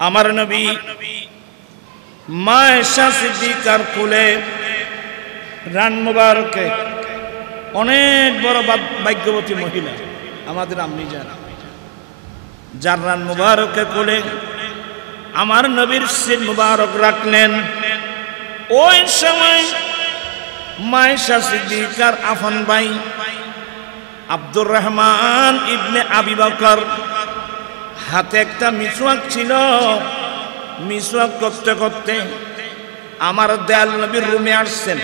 আমার নবী মা আয়েশা সিদ্দিকার কোলে রান মুবারকে, অনেক বড় ভাগ্যবতী মহিলা আমাদের আম্মি জান, যার রান মুবারকে কোলে আমার নবীর সির মুবারক রাখলেন। ওই সময় মা আয়েশা সিদ্দিকার আফন ভাই আব্দুর রহমান ইবনে আবি বকর হাতে একটা মিসওয়াক ছিল। মিসওয়াক করতে করতে আমার দয়াল নবীর রুমে আসছেন,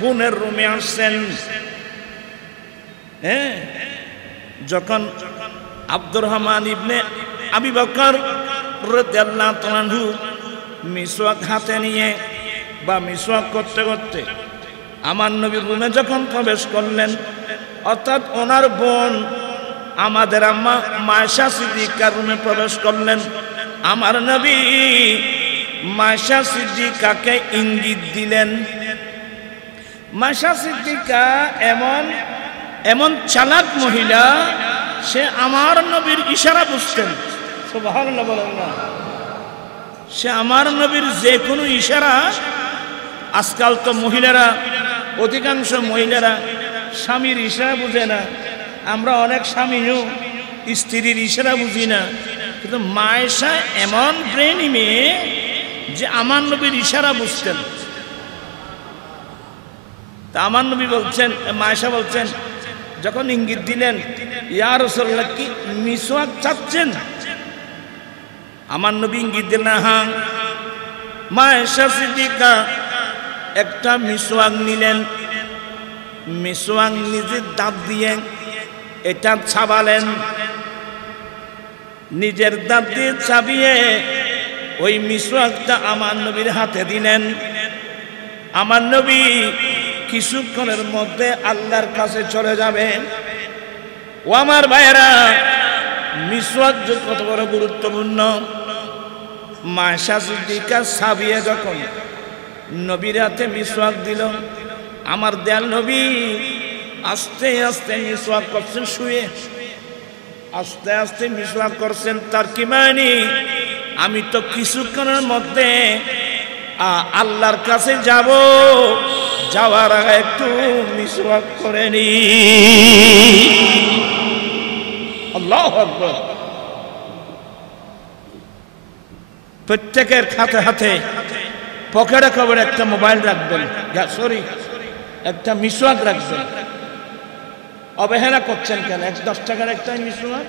বোনের রুমে আসছেন। হ্যাঁ, যখন আব্দুর রহমান ইবনে আবি বকর রাদিয়াল্লাহু তাআলা আনহু মিসওয়াক হাতে নিয়ে বা মিসওয়াক করতে করতে আমার নবীর রুমে যখন প্রবেশ করলেন, অর্থাৎ ওনার বোন আমাদের আম্মা মা আয়েশা সিদ্দিকার রুমে প্রবেশ করলেন, আমার নবী মা আয়েশা সিদ্দিকাকে ইঙ্গিত দিলেন। মা আয়েশা সিদ্দিকা এমন চালাক মহিলা, সে আমার নবীর ইশারা বুঝতেন। সুবহানাল্লাহ বলেন না? সে আমার নবীর যে কোনো ইশারা, আজকাল তো মহিলারা, অধিকাংশ মহিলারা স্বামীর ইশারা বুঝে না। আমরা অনেক স্বামীও স্ত্রীর ইশারা বুঝি না, কিন্তু মা আয়েশা এমন ব্রেনি মেয়ে যে আমার নবীর ইশারা বুঝতেন। তা আমার নবী বলছেন, মা আয়েশা বলছেন, যখন ইঙ্গিত দিলেন ইয়া রাসূলুল্লাহ কি মিসওয়াক চাচ্ছেন, আমার নবী ইঙ্গিত দিলেন হ্যাঁ। মা আয়েশা সিদ্দিকা একটা মিসওয়াক নিলেন, মিসওয়াক নিজের দাঁত দিয়ে এটা চাবালেন, নিজের দাঁত দিয়ে চাবিয়ে ওই মিসওয়াকটা আমার নবীর হাতে দিলেন। আমার নবী কিছুক্ষণের মধ্যে আল্লাহর কাছে চলে যাবেন। ও আমার ভাইয়েরা, মিসওয়াক যে কত বড় গুরুত্বপূর্ণ। মা আয়েশা সিদ্দিকা চাবিয়ে যখন নবীর হাতে মিসওয়াক দিল, আমার দয়াল নবী আস্তে আস্তে মিসওয়াক করছেন, শুয়ে আস্তে আস্তে মিসওয়াক করছেন। তার কি মানে, আমি তো কিছুক্ষণের মধ্যে আল্লাহর কাছে যাব, যাওয়ার আগে একটু মিসওয়াক করে নি। আল্লাহু আকবার। প্রত্যেকের হাতে হাতে পকেটে কবরে একটা মোবাইল রাখবেন, সরি একটা মিসওয়াক রাখবেন। অবহেলা করছেন কেন? 10 টাকার একটা মিসওয়াক।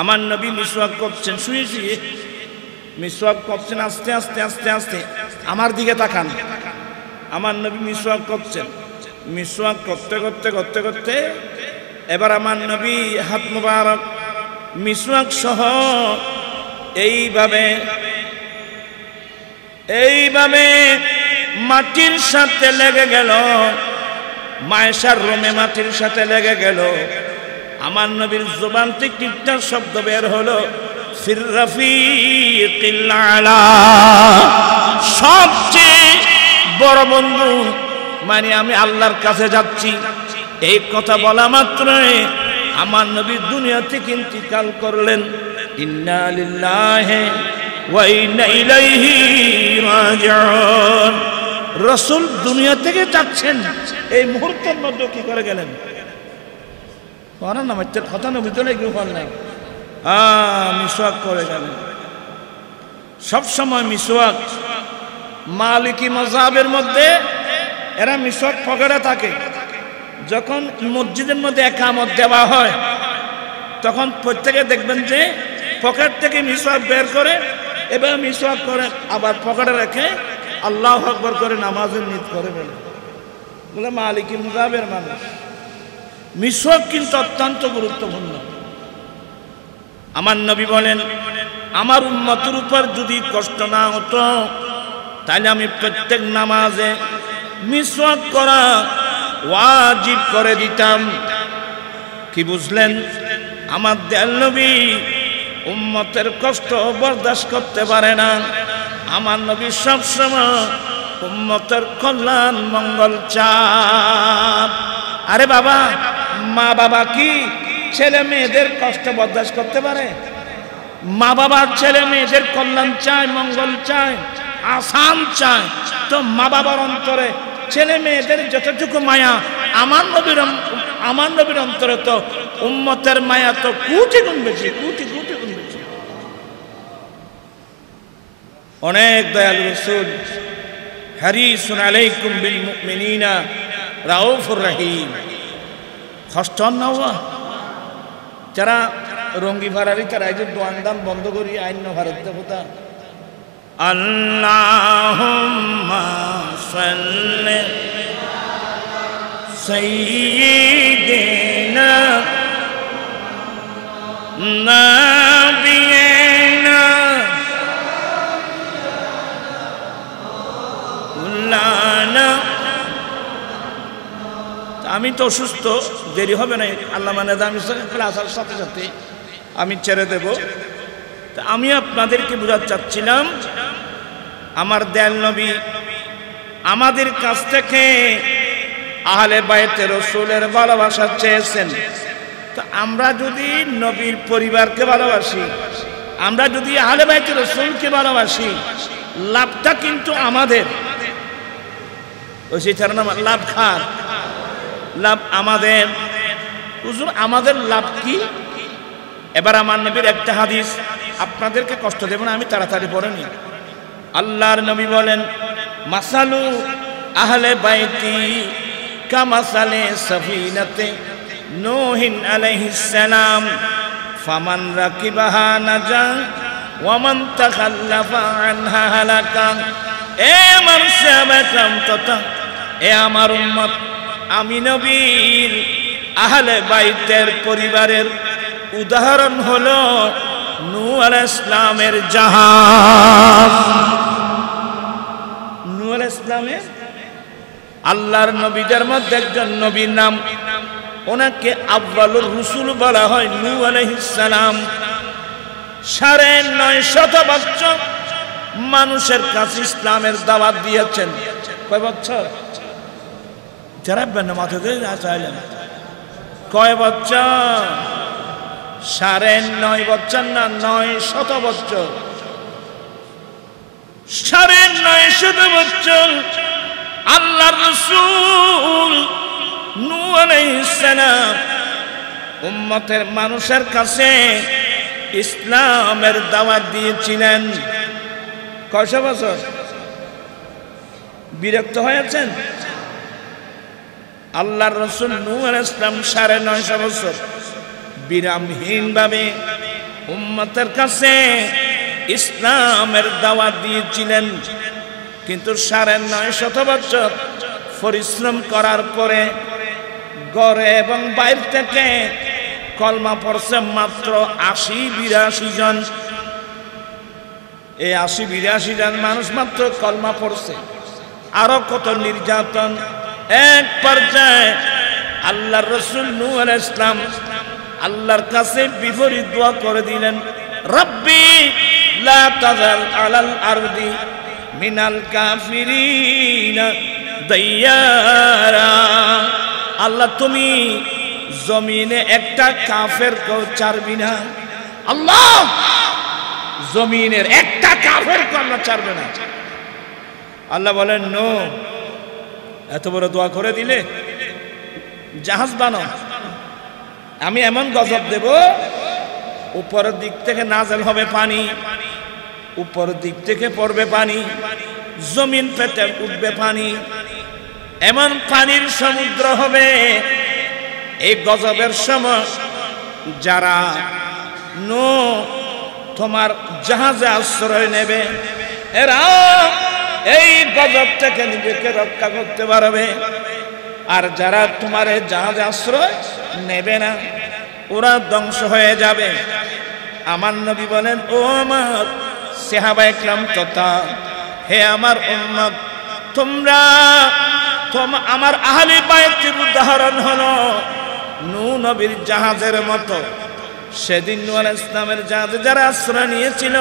আমার নবী মিসওয়াক করছেন, শুয়ে শুয়ে মিসওয়াক করছেন, আস্তে আস্তে আস্তে আস্তে। আমার দিকে তাকান, আমার নবী মিসওয়াক করছেন। মিসওয়াক করতে করতে করতে করতে এবার আমার নবী হাত মুবারক মিসওয়াক সহ এইভাবে এইভাবে মাটির সাথে লেগে গেল। মা আয়েশার রুমে মাটির সাথে লেগে গেল। আমার নবীর জবান থেকে একটা শব্দ বের হলো, ফির রাফিকিল আলা, সবচেয়ে বড় বন্ধু, মানে আমি আল্লাহর কাছে যাচ্ছি। এই কথা বলা মাত্রই আমার নবী দুনিয়া থেকে ইন্তিকাল করলেন। ইন্না লিল্লাহি ওয়া ইন্না ইলাইহি রাজিউন। রাসূল দুনিয়া থেকে যাচ্ছেন, এই মুহূর্তের মধ্যে কি করে গেলেন? না মাত্র কথা নবী তো লেগে না, মিসওয়াক করে গেলেন। সবসময় মিসওয়াক, মালিকি মাযহাবের মধ্যে এরা মিসওয়াক পকেটে থাকে। যখন মসজিদের মধ্যে ইকামত দেওয়া হয়, তখন প্রত্যেকে দেখবেন যে পকেট থেকে মিসওয়াক বের করে এবার মিসওয়াক করে আবার পকেটে রেখে আল্লাহু আকবার করে নামাজের নিয়ত করে বলে মালিকি মাযহাবের মানুষ। মিসওয়াক কিন্তু অত্যন্ত গুরুত্বপূর্ণ। আমার নবী বলেন, আমার উম্মতের উপর যদি কষ্ট না হতো তাহলে আমি প্রত্যেক নামাজে মিসওয়াক করা ওয়াজিব করে দিতাম। কি বুঝলেন? আমার দয়াল নবী উম্মতের কষ্ট বরদাস্ত করতে পারে না। আমার নবী সবসময় উম্মতের কল্যাণ মঙ্গল চান। আরে বাবা, মা বাবা কি ছেলে মেয়েদের কষ্ট বরদাস্ত করতে পারে? মা বাবার ছেলে মেয়েদের কল্যাণ চায়, মঙ্গল চায়, আসান চায়, তো মা বাবার অন্তরে ছেলে মেয়েদের যতটুকু মায়া আমার নবীর অন্তরে তো উম্মতের মায়া তো কোটি গুণ বেশি, কোটি কোটি গুণ বেশি। অনেক দয়ালু রাসূল হারিসুন আলাইকুম বিল মুমিনিনা রাউফুর রহিম। কষ্ট না হওয়া যারা রঙ্গি ভাড়ারি তারা এই যে দোয়ান দান বন্ধ করি আইন ভারত দেবতা আল্লাহুম্মা সাল্লি সাইয়্যিদিনা নাবিয়িনা মাওলানা। আমি তো অসুস্থ, দেরি হবে না, আল্লাহ মানে আমি আসার সাথে সাথে আমি ছেড়ে দেব। তা আমি আপনাদেরকে বোঝাতে চাচ্ছিলাম আমার দয়াল নবী আমাদের কাছ থেকে আহলে বাইতে রাসূলের ভালোবাসা চেয়েছেন। তা আমরা যদি নবীর পরিবারকে ভালোবাসি, আমরা যদি আহলে বাইতে রাসূলকে ভালোবাসি, লাভটা কিন্তু আমাদের। ওই তার নাম লাভ খার, লাভ আমাদের। হুজুর আমাদের লাভ কি? এবার আমার নবীর একটা হাদিস আপনাদেরকে কষ্ট দেব না, আমি তাড়াতাড়ি পড়ে নি। আল্লাহর নবী বলেন মাসালু আহলে বাইতি কামাসালে সাফিনাতে নূহিন আলাইহিস সালাম ফামান রাকিবাহা নাজা ওয়া মান তাখাল্লাফা আনহা হালাকা। এ আমার সাহাবায়ে তথা এ আমার উম্মত, আমি নবীর আহলে বাইতের পরিবারের উদাহরণ হলো নূহ আলাইহিস সালামের জাহাজ। নূহ আলাইহিস সালামের আল্লাহর নবীদের মধ্যে একজন নবীর নাম, ওনাকে আউয়ালুর রাসূল বলা হয়, নূহ আলাইহিস সালাম। ৯৫০ বছর মানুষের কাছে ইসলামের দাওয়াত দিয়েছেন। কয় বছর? যারা মাথা দিয়ে চাইলেন কয় বছর? ৯.৫ বছর না, ৯০০ বছর। ৯৫০ বছর আল্লাহর রাসূল নূহ আলাইহিস সালাম উম্মতের মানুষের কাছে ইসলামের দাওয়াত দিয়েছিলেন। কয়শো বছর? বিরক্ত হয়েছেন? আল্লাহর রাসূল নূহ আলাইহিস সালাম ৯৫০ বছর বিরামহীন ভাবে উম্মতের কাছে ইসলামের দাওয়াত দিয়েছিলেন। কিন্তু ৯৫০ বছর পরিশ্রম করার পরে ঘরে এবং বাইরে থেকে কলমা পড়ছে মাত্র ৮০-৮২ জন। এই ৮০-৮২ জন মানুষ মাত্র কলমা পড়ছে। আরো কত নির্যাতন। এক পর্যায়ে আল্লাহর রাসূল নূহ আলাইহিস সালাম আল্লাহর কাছে বিপরীত দোয়া করে দিলেন, রব্বি লা তাযাল আলাল আরদি মিনাল কাফিরিনা দাইয়ারা। আল্লাহ তুমি জমিনে একটা কাফের কেউ ছাড়বি না। আল্লাহ জমিনের একটা কাফের কেউ আল্লাহ ছাড়বে না। আল্লাহ বলেন নো, এত বড় দোয়া করে দিলে জাহাজ বানাও, আমি এমন গজব দেব উপরের দিক থেকে নাজেল হবে পানি, উপরের দিক থেকে পড়বে পানি, জমিন পেতে উঠবে পানি, এমন পানির সমুদ্র হবে। এই গজবের সময় যারা তোমার জাহাজে আশ্রয় নেবে এরা এই গজব থেকে নিজেকে রক্ষা করতে পারবে। আর যারা তোমার এই জাহাজে আশ্রয় নেবে না ওরা ধ্বংস হয়ে যাবে। আমার নবী বলেন, ও আমার সাহাবায়ে কেরাম তথা হে আমার উম্মত, তোমরা আমার আহলে বাইতের উদাহরণ হলো নূহ নবীর জাহাজের মতো। সেদিন নূহ আলাইহিস সালামের জাহাজে যারা আশ্রয় নিয়েছিল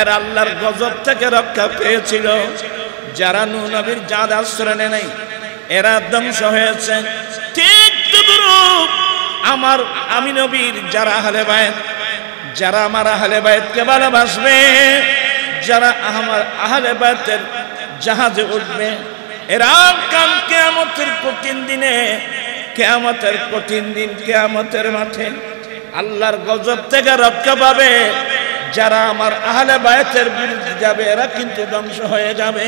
এরা আল্লাহর গজব থেকে রক্ষা পেয়েছিল। যারা নূহ নবীর জাহাজে আশ্রয় নেয় নাই এরা ধ্বংস হয়েছে। ঠিক তদ্রূপ আমি নবীর যারা আহলে বাইত যারা আমার আহলে বাইতকে ভালোবাসবে, যারা আমার আহলে বাইতের জাহাজে উঠবে, এরা কাল কিয়ামতের কঠিন দিনে, কিয়ামতের কঠিন দিন, কিয়ামতের মাঠে আল্লাহর গজব থেকে রক্ষা পাবে। যারা আমার আহলে বাইতের বিরুদ্ধে যাবে এরা কিন্তু ধ্বংস হয়ে যাবে।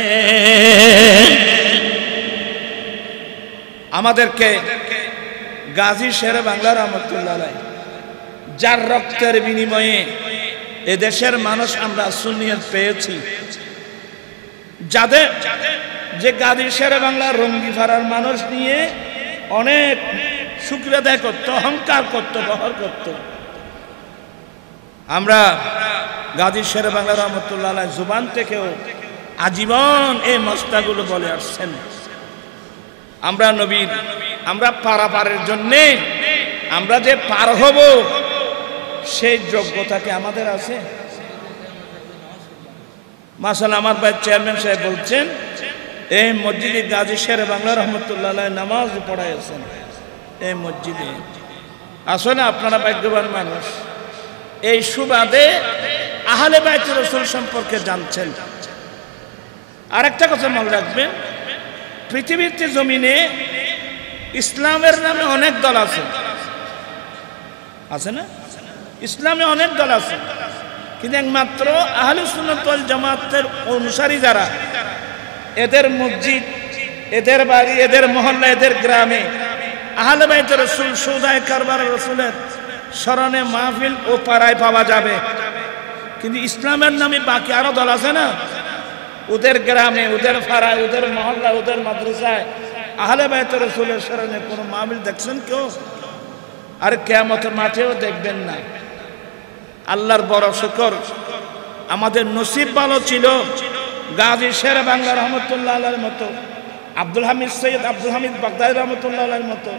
আমাদেরকে গাজী শেরে বাংলা রহমতুল্লাহ আলাইহি, যার রক্তের বিনিময়ে এদেশের মানুষ আমরা সুন্নিয়ত পেয়েছি, যাদের যে গাজী শেরে বাংলা রঙ্গিপাড়ার মানুষ নিয়ে অনেক শুকরিয়া আদায় করত, অহংকার করত, বহর করত। আমরা গাজী শেরে বাংলা রহমতুল্লাহ আলাইহি জুবান থেকেও আজীবন এই মস্তাগুলো বলে আসছেন। আমরা নবীর, আমরা পারাপারের জন্যে, আমরা যে পার হব সেই যোগ্যতাকে আমাদের আছে। মাশাআল্লাহ, আমার ভাই চেয়ারম্যান সাহেব বলছেন এই মসজিদে গাজী শেরে বাংলা রহমতুল্লাহ আলাইহি নামাজ পড়াইছেন এই মসজিদে। আসলে আপনারা ভাগ্যবান মানুষ, এই সুবাদে আহলে বাইতুর রাসূল সম্পর্কে জানছেন। আরেকটা কথা মনে রাখবেন, পৃথিবীতে জমিনে ইসলামের নামে অনেক দল আছে, আছে না? ইসলামে অনেক দল আছে, কিন্তু একমাত্র আহলে সুন্নাত ওয়াল জামাতের অনুসারী যারা, এদের মসজিদ, এদের বাড়ি, এদের মহল্লা, এদের গ্রামে আহলে বাইতুর রাসূল সৌদায় কারবার রাসূলের স্মরণে মাহফিল ও পাড়ায় পাওয়া যাবে। কিন্তু ইসলামের নামে বাকি আরো দল আছে না, ওদের গ্রামে, ওদের পাড়ায়, ওদের মহল্লা, ওদের মাদ্রাসায় আহলে বাইতুর রাসূলের স্মরণে কোনো মাহফিল দেখছেন কেউ? আর কিয়ামতের মাঠেও দেখবেন না। আল্লাহর বড় শুকর, আমাদের নসিব ভালো ছিল গাজী শেরে বাংলা রহমতুল্লাহ আলাইহির মতো, আব্দুল হামিদ সৈয়দ আব্দুল হামিদ বাগদাদী রহমতুল্লাহ আলাইহির মতো,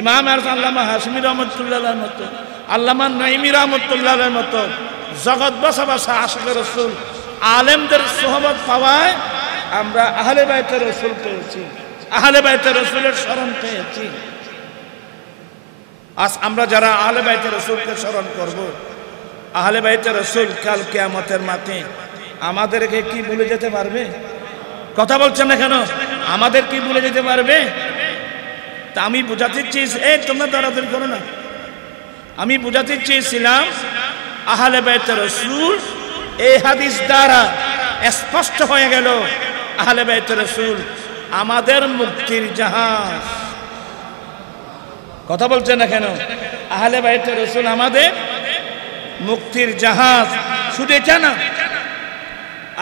ইমাম আল্লামা হাশমি রহমতুল্লাহ আলাইহির মতো, আল্লামা নাইমি রহমতুল্লাহ আলাইহির মতো জগৎ বাসা বাসা আশিকে রাসূল আলেমদের সোহবত পাওয়ায় আমরা আহলে বাইতের রাসূল পেয়েছি, আহলে বাইতের রাসূলের স্মরণ পেয়েছি। আজ আমরা যারা আহলে বাইতের রাসূলকে স্মরণ করব, আহলে বাইতের রাসূল কাল কিয়ামতের মাঠে আমাদেরকে কি ভুলে যেতে পারবে? কথা বলছেন না কেন? আমাদের কি ভুলে যেতে পারবে? তা আমি বুঝাতে চেয়েছি, তোমরা তাড়াতাড়ি করো না, আমি বুঝাতে চেয়েছিলাম আহলে বাইতের রাসূল এই হাদিস দ্বারা স্পষ্ট হয়ে গেল, আহলে বাইতের রাসূল আমাদের মুক্তির জাহাজ। কথা বলছেন না কেন? আহলে বাইতের রাসূল আমাদের মুক্তির জাহাজ। শুধু এটা না,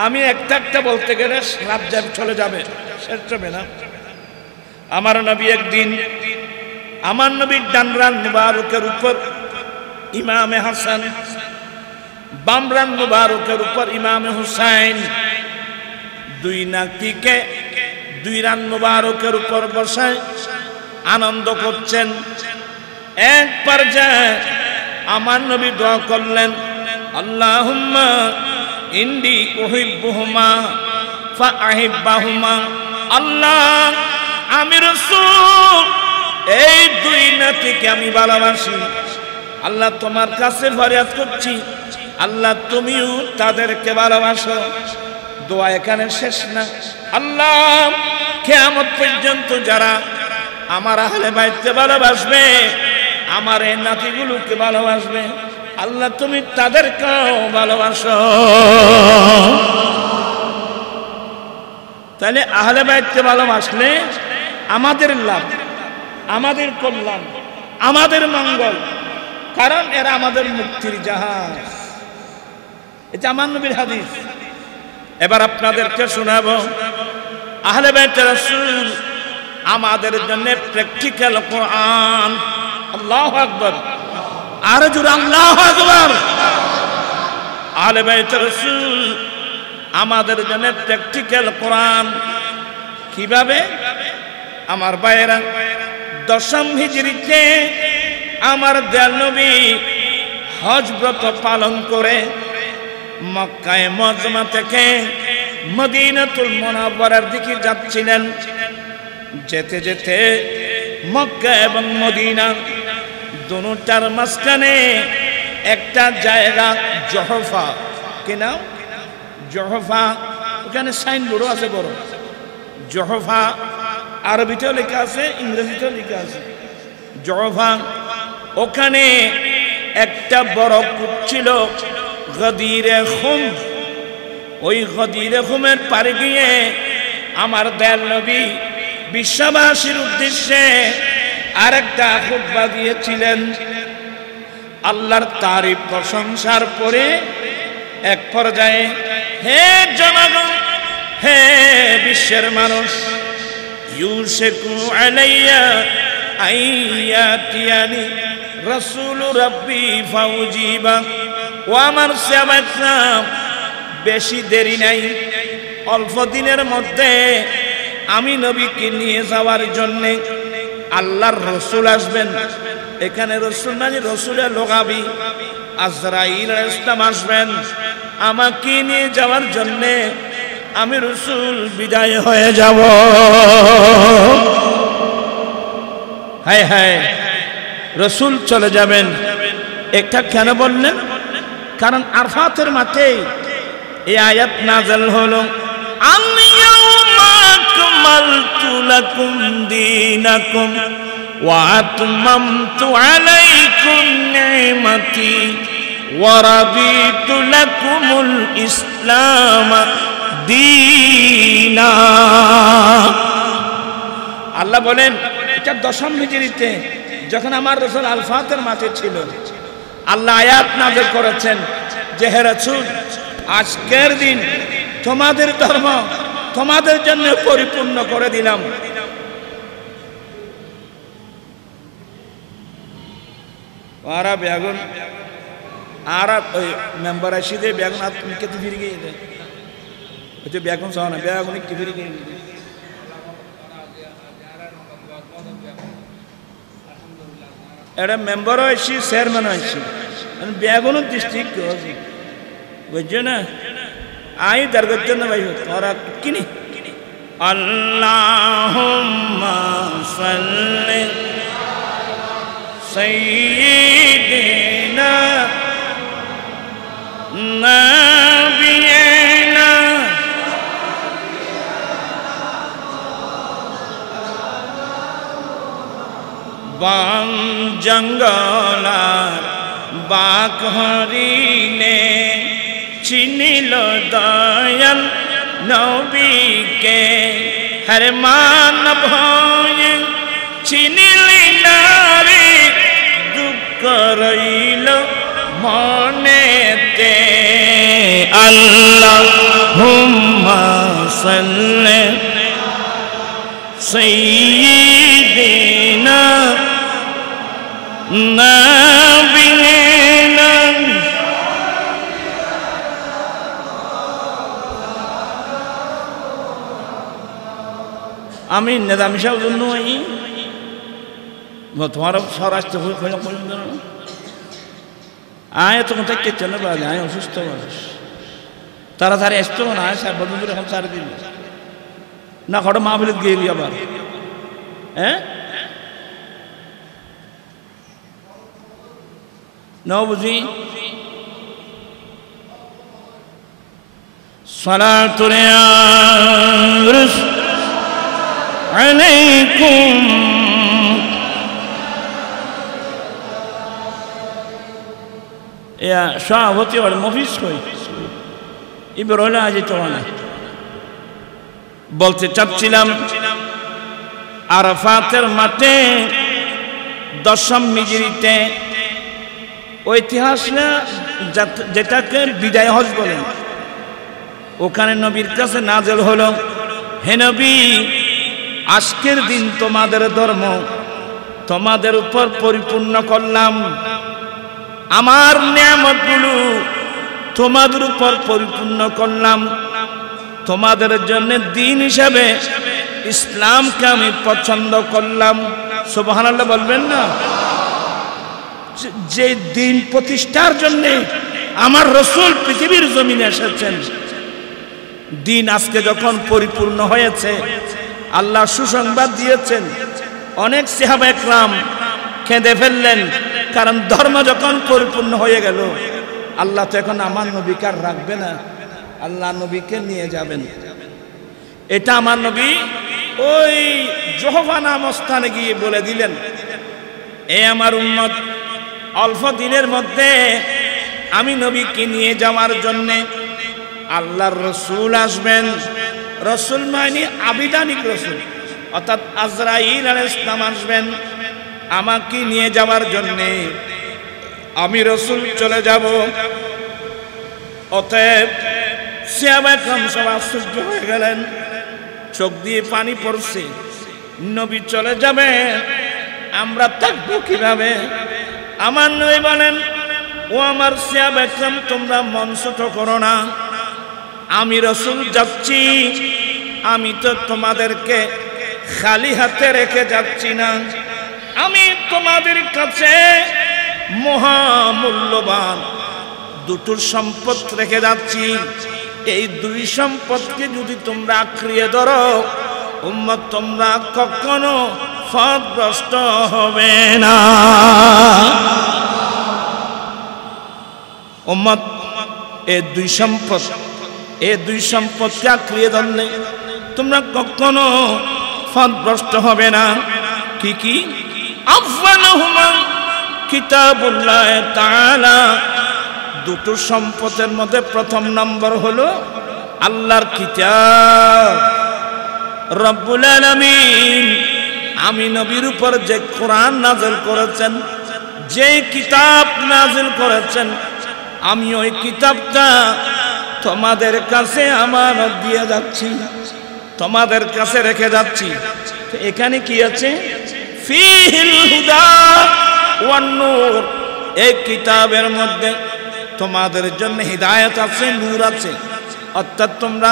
আমি একটা একটা বলতে গেলে রাত চলে যাবে, শেষ হবে না। আমার নবী একদিন, আমার নবীর ডানরান মুবারকের উপর ইমামে হাসান, বামরান মুবারকের উপর ইমামে হুসাইন, দুই নাতিকে দুই রান মুবারকের উপর বসায় আনন্দ করছেন। এক পর্যায়ে আমার নবী দোয়া করলেন, আল্লাহুম্মা ইন্নী উহিব্বুহুমা ফাআহিব্বাহুমা। আল্লাহ, আমি রাসূল এই দুই নাতিকে আমি ভালোবাসি। আল্লাহ, তোমার কাছে ফরিয়াদ করছি, আল্লাহ তুমিও তাদেরকে ভালোবাসো। দোয়া এখানে শেষ না। আল্লাহ, কিয়ামত পর্যন্ত যারা আমার আহলে বাইতকে ভালোবাসবে, আমার এই নাতিগুলোকে ভালোবাসবে, আল্লাহ তুমি তাদেরকেও ভালোবাসো। তাহলে আহলে বাইতকে ভালোবাসলে আমাদের লাভ, আমাদের কল্যাণ, আমাদের মঙ্গল, কারণ এরা আমাদের মুক্তির জাহাজ। এটা আমার নবীর হাদিস। এবার আপনাদেরকে শোনাবো আহলে বাইতের রাসূল আমাদের জন্য প্র্যাকটিক্যাল কোরআন। আল্লাহু আকবার, আর জোরে আল্লাহু আকবার। আহলে বাইতের রাসূল আমাদের জন্য প্র্যাকটিক্যাল কোরআন। কিভাবে? আমার ভাইয়েরা, দশম হিজরিতে আমার দয়াল নবী হজ ব্রত পালন করে মক্কায়ে মুআজ্জামা থেকে মদিনাতুল মুনাওয়ারার দিকে যাচ্ছিলেন। যেতে যেতে মক্কা এবং মদিনা দুটার মাঝখানে একটা জায়গা জহফা, কি নাম? জহফা। ওখানে সাইনবোর্ডও আছে বড়, জহফা। আরবিতেও লেখা আছে, ইংরেজিতেও লেখা আছে জহফা। ওখানে একটা বড় কূপ ছিল, গদিরে খুম। ওই গদিরে খুমের পারে গিয়ে আমার দয়াল নবী বিশ্ববাসীর উদ্দেশ্যে আরেকটা খুতবা দিয়েছিলেন। আল্লাহর তারিফ প্রশংসার পরে এক পর্যায়ে, হে জনগণ, হে বিশ্বের মানুষ, ইউশিকু আলাইয়া আইয়াতিয়ানি রাসূলু রাব্বি ফাউজিবা। ও আমার সাহাবারা, বেশি দেরি নাই, অল্প দিনের মধ্যে আমি নবীকে নিয়ে যাওয়ার জন্য আল্লাহর রসুল আসবেন। এখানে রসুল মানে রসুলের লোকাবি, আজরাইল আলাইহিস সালাম আসবেন আমাকে নিয়ে যাওয়ার জন্য। আমি রসুল বিদায় হয়ে যাব। হায় হায়, রসুল চলে যাবেন। এটা কেন বললেন? কারণ আরফাতের মাঠে এই আয়াত নাযিল হলো, আল-ইয়াউমা আকমালতু লাকুম দীনাকুম ওয়া আতমামতু আলাইকুম নি'মাতি ওয়া রাদিতু লাকুমুল ইসলাম দীনা। আল্লাহ বলেন, এটা দশম হিজরিতে যখন আমার রাসূল আরফাতের মাঠে ছিল, আল্লাহ আয়াত নাযিল করেছেন যে হে রাসূল, আজকের দিন তোমাদের ধর্ম তোমাদের জন্য পরিপূর্ণ করে দিলাম। আরা বেগুন আর ওই মেম্বার আসিদে বেগুন আপনি কেটে ফিরে গিয়ে দেয়, ওই যে বেগুন সহ না, বেগুন একটু ফিরে গিয়ে এটা মেম্বারও আসছি, চেয়ারম্যানও আসছি, বেগুনও ডিস্ট্রিক্ট বুঝছো না? আই দরগত না ভাই, তোরা কিনি আল্লাহুম্মা সাল্লি সাইয়্যিদিনা নাবিয়িনা বন জঙ্গলার বাক হরিণে চিনিল দয়াল নবীকে। হর মানব হয়ে চিনিলি নারী, দুঃখ রইল মনেতে। আল্লাহুম্মা সাল্লি সাইয়্যিদিনা নাবিয়িনা। আমি নেদামি সাহেব জন্য তোমার স্বরাষ্ট্র আয় তখন থেকে চলে পারে, আয় অসুস্থ মানুষ, তাড়াতাড়ি আসতো না, স্যার বদল এখন 4 দিন না খড় মাহফিল গিয়ে আবার। হ্যাঁ নাও বুঝি সালাতুল আলাইকুম। সভাপতি আর মফিজ কই এবার হলে আজ চলা বলতে চাচ্ছিলাম, আরাফাতের মাঠে দশম হিজরিতে ঐতিহাসিকরা যেটাকে বিদায় হজ বলেন, ওখানে নবীর কাছে নাযিল হলো, হে নবী, আজকের দিন তোমাদের ধর্ম তোমাদের উপর পরিপূর্ণ করলাম, আমার নিয়ামতগুলো তোমাদের উপর পরিপূর্ণ করলাম, তোমাদের জন্য দিন হিসাবে ইসলামকে আমি পছন্দ করলাম। সুবহানাল্লাহ বলবেন না? যে দিন প্রতিষ্ঠার জন্য আমার রাসূল পৃথিবীর জমিনে এসেছেন, দিন আজকে যখন পরিপূর্ণ হয়েছে, আল্লাহ সুসংবাদ দিয়েছেন। অনেক সাহাবা একরাম কেঁদে ফেললেন, কারণ ধর্ম যখন পরিপূর্ণ হয়ে গেল, আল্লাহ তো এখন আমার নবীকে আর রাখবে না, আল্লাহ নবীকে নিয়ে যাবেন। এটা আমার নবী ওই জোহফা নাম স্থানে গিয়ে বলে দিলেন, এ আমার উম্মত, অল্প দিনের মধ্যে আমি নবীকে নিয়ে যাওয়ার জন্যে আল্লাহর রসুল আসবেন। রসুল মানে আবিধানিক রসুল, অর্থাৎ আজরাইল আলাইহিস সালাম আসবেন আমাকে নিয়ে যাওয়ার জন্যে। আমি রসুল চলে যাব। অতএব সাহাবা একরাম সব আশ্চর্য হয়ে গেলেন, চোখ দিয়ে পানি পড়ছে। নবী চলে যাবে, আমরা থাকবো কিভাবে? আমার নবী বলেন, ও আমার সাহাবা একরাম, তোমরা মন ছোট করো না, আমি রসুল যাচ্ছি, আমি তো তোমাদেরকে খালি হাতে রেখে যাচ্ছি না, আমি তোমাদের কাছে মহামূল্যবান দুটো সম্পদ রেখে যাচ্ছি। এই দুই সম্পদকে যদি তোমরা আঁকড়িয়ে ধরো, উম্মত, তোমরা কখনো পথভ্রষ্ট হবে না। উম্মত, এই দুই সম্পদকে আঁকড়িয়ে ধরলে তোমরা কখনো পথভ্রষ্ট হবে না। কি কি? আফওয়ালুহুমা কিতাবুল্লাহ তাআলা, দুটো সম্পদের মধ্যে প্রথম নম্বর হলো আল্লাহর কিতাব। রব্বুল আলামিন আমি নবীর উপর যে কোরআন নাযিল করেছেন, যে কিতাব নাযিল করেছেন, আমি ওই কিতাবটা তোমাদের কাছে আমানত দিয়ে যাচ্ছি, তোমাদের কাছে রেখে যাচ্ছি। এখানে কি আছে? ফীহিল হুদা ওয়ান নূর, এই কিতাবের মধ্যে তোমাদের জন্য হিদায়াত আছে, নূর আছে। অর্থাৎ তোমরা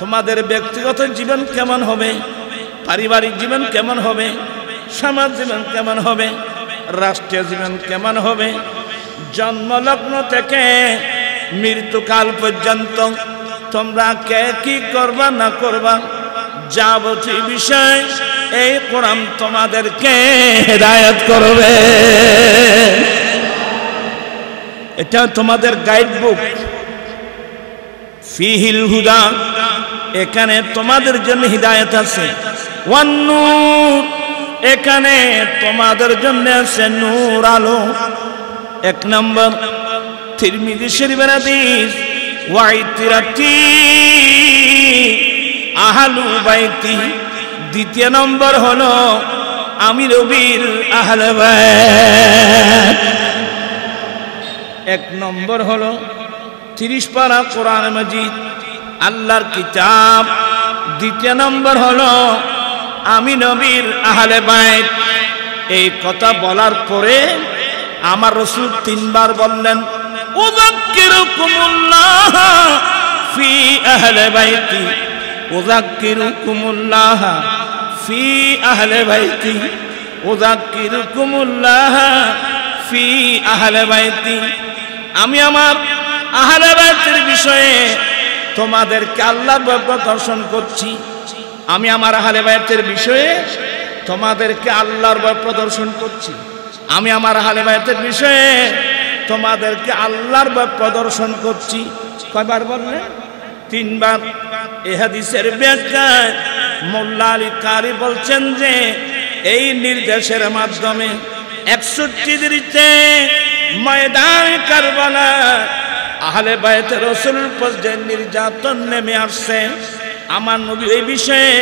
তোমাদের ব্যক্তিগত জীবন কেমন হবে, পারিবারিক জীবন কেমন হবে, সমাজ জীবন কেমন হবে, রাষ্ট্রীয় জীবন কেমন হবে, জন্মলগ্ন থেকে মৃত্যুকাল পর্যন্ত তোমরা কে কি করবা না করবা, যাবতীয় বিষয় এই কোরআন তোমাদেরকে হিদায়াত করবে। এটা তোমাদের গাইড বুক। ফীহিল হুদা, এখানে তোমাদের জন্য হিদায়াত আছে। ওয়ান নূর, এখানে তোমাদের জন্য আছে নূর, আলো। এক নম্বর তিরমিজি শরীফের হাদিস, ওয়াইতিরাতি আহলু বাইতি। দ্বিতীয় নম্বর হলো আমি নবীর আহলে বাইত। এক নম্বর হলো 30 পারা কোরআন মাজিদ, আল্লাহর কিতাব। দ্বিতীয় নম্বর হলো আমি নবীর আহলে বাইত। এই কথা বলার পরে আমার রাসূল 3 বার বললেন, উযাক্কিরুকুমুল্লাহ ফি আহলে বাইতি, উযাক্কিরুকুমুল্লাহ ফি আহলে বাইতি, উযাক্কিরুকুমুল্লাহ ফি আহলে বাইতি। আমি আমার আহলে বাইতের বিষয়ে তোমাদেরকে আল্লাহর ভয় প্রদর্শন করছি। আমি আমার আহলে বাইতের বিষয়ে তোমাদেরকে আল্লাহর ভয় প্রদর্শন করছি। আমি আমার আহলে বাইতের বিষয়ে তোমাদেরকে আল্লাহর ভয় প্রদর্শন করছি। কয়বার বললেন? 3 বার। এই হাদিসের ব্যাখ্যায় মোল্লা আলী কারি বলছেন যে এই নির্দেশের মাধ্যমে 61 হিজরিতে ময়দানে কারবালা আহলে বাইত রাসূলের উপর যে নির্যাতন নেমে আসছে, আমার নবী এই বিষয়ে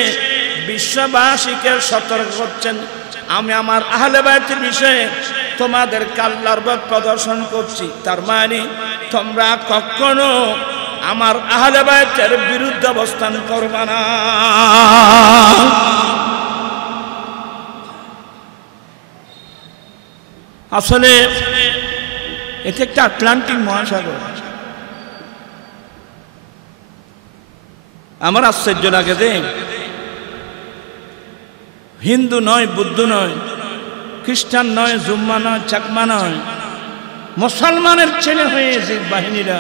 বিশ্ববাসীকে সতর্ক করছেন। আমি আমার আহলে বাইতের বিষয়ে তোমাদেরকে আল্লাহর ভয় প্রদর্শন করছি। তার মানে তোমরা কখনো আমার আহলে বাইতের বিরুদ্ধে অবস্থান করবে না। আসলে এটা একটা আটলান্টিক মহাসাগর। আমার আশ্চর্য লাগে যে হিন্দু নয়, বুদ্ধ নয়, খ্রিস্টান নয়, জুম্মা নয়, চাকমা নয়, মুসলমানের ছেলে হয়ে যে বাহিনীরা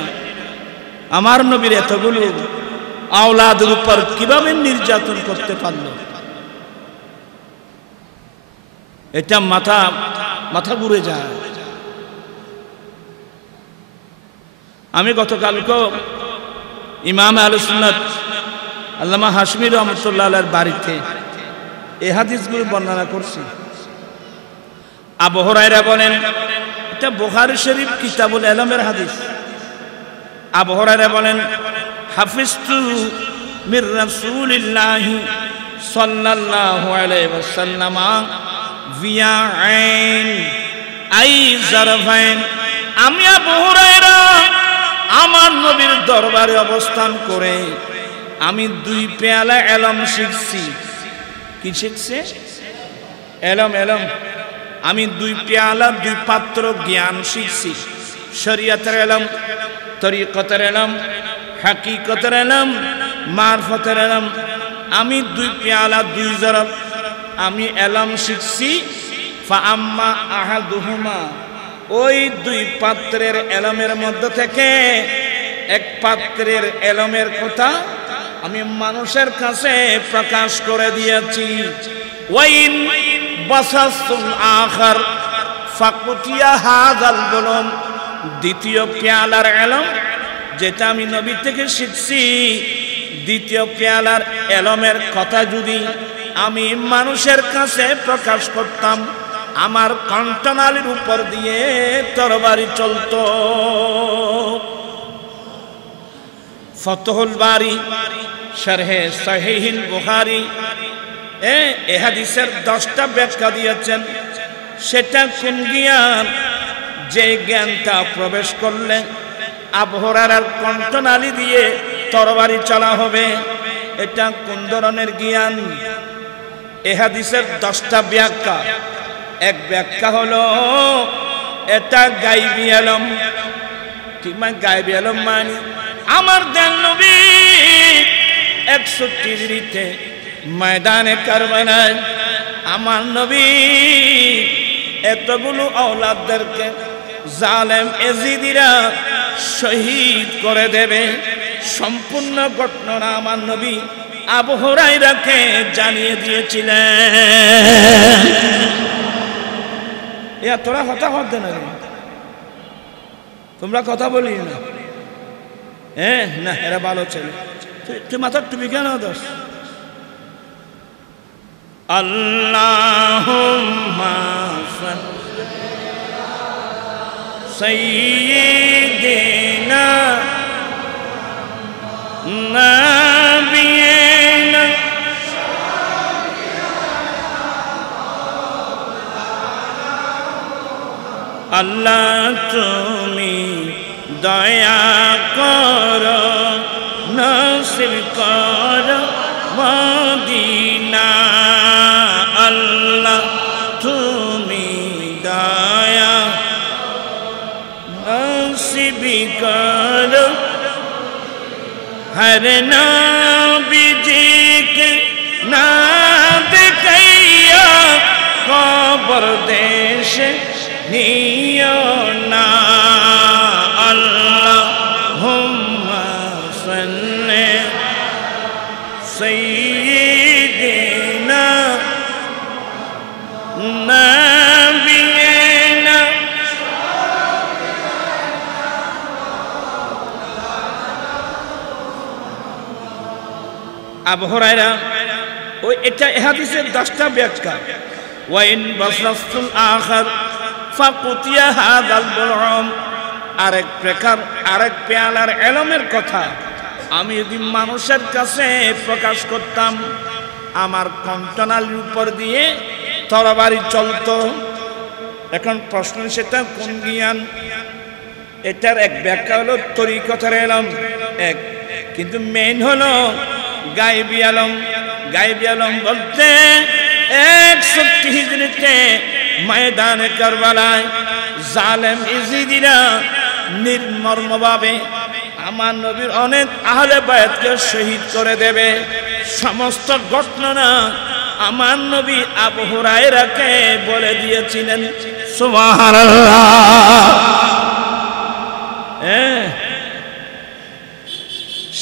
আমার নবীর এতগুলো আওলাদের উপর কিভাবে নির্যাতন করতে পারল, এটা মাথা মাথা ঘুরে যায়। আমি গতকালকে ইমাম আহলে সুন্নাত আল্লামা হাশমি রহমতুল্লাহ আলাইহির বাড়িতে এই হাদিসগুলো বর্ণনা করছি। আবু হুরায়রা বলেন, এটা বুখারী শরীফ কিতাবুল ইলমের হাদিস। আবু হুরায়রা বলেন, হাফিজতু মির রাসূলিল্লাহি সাল্লাল্লাহু আলাইহি ওয়াসাল্লাম ভিয়াইন আই জারফাইন। আমি আবু হুরায়রা আমার নবীর দরবারে অবস্থান করে আমি 2 পেয়ালা ইলম শিখছি। কি শিখছে? ইলম। আমি 2 পেয়ালা 2 পাত্র জ্ঞান শিখছি। শরীয়তের ইলম, তরিকতের ইলম, হাকিকতের ইলম, মারফতের ইলম। আমি 2 পেয়ালা 2 জরব আমি ইলম শিখছি। ফাআম্মা আহাদুহুমা, ওই 2 পাত্রের ইলমের মধ্যে থেকে এক পাত্রের ইলমের কথা আমি মানুষের কাছে প্রকাশ করে দিয়েছি। ওয়াইন বাসাসুল আখার ফাকুতিয়া হাযাল বুলুম, দ্বিতীয় পেয়ালার ইলম যেটা আমি নবী থেকে শিখছি, দ্বিতীয় পেয়ালার ইলমের কথা যদি আমি মানুষের কাছে প্রকাশ করতাম, আমার কণ্ঠনালীর উপর দিয়ে তরবারি চলতো। ফতহুল বারি শরহে সহিহুল বুখারী এই হাদিসের 10টা ব্যাখ্যা দিয়েছেন। সেটা কোন জ্ঞান? যে জ্ঞানটা প্রবেশ করলে আবু হুরায়রার কণ্ঠনালী দিয়ে তরবারি চলা হবে, এটা কোন ধরনের জ্ঞান? এই হাদিসের 10টা ব্যাখ্যা। এক ব্যাখ্যা হলো এটা গায়বী ইলম। কি মানে গায়বী ইলম? মানে আমার দেন নবী 61 হিজরিতে ময়দানে কারবালায় আমার নবী এতগুলো আওলাদদেরকে জালেম এজিদিরা শহীদ করে দেবে। সম্পূর্ণ ঘটনা আমার নবী আবু হুরায়রাকে জানিয়ে দিয়েছিলেন। তোরা কথা হতে না, তোমরা কথা বলি না। না, এরা ভালো ছেলে। তুই মাথার টুপি কেন দোষ? আল্লাহুম্মা সাইয়্যিদিনা নাবিয়িনা আল্লাহ তুমি দয়া করো, নসিব করো মদিনা। আল্লাহ তুমি দয়া নসিব করো, হর নবীজিকে না দেখাইয়া কবর দেশে নিও না। আল্লাহুম্মা সাল্লি সাইয়্যিদিনা নাবিয়িনা। আবু হুরায়রা ওই এটা হাদিসের 10টা ব্যাখ্যা। ওয়াইন বাসাসুল আখার ফাকুতিয়া হাযাল বুলুম, আরেক প্রকার আরেক পেয়ালার ইলমের কথা আমি যদি মানুষের কাছে প্রকাশ করতাম, আমার কণ্ঠনালীর উপর দিয়ে তরবারি চলতো। এখন প্রশ্ন, সেটা কোন জ্ঞান? এটার এক ব্যাখ্যা হলো তরিকতের ইলম এক, কিন্তু মেইন হলো গায়বী ইলম। গায়বী ইলম বলতে 61 হিজরিতে ময়দানে কারবালায় জালেম ইজিদিরা নির্মমভাবে আমার নবীর অনেক আহলে বায়াতকে শহীদ করে দেবে। সমস্ত ঘটনা আমার নবী আবু হুরায়রাকে বলে দিয়েছিলেন। সুবহানাল্লাহ।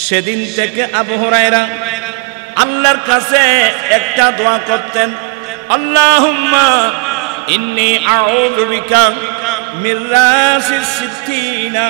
সেদিন থেকে আবু হুরায়রা আল্লাহর কাছে একটা দোয়া করতেন, আল্লাহুম্মা ইন্নী আউযু বিকা মির রাসিস সিত্তিনা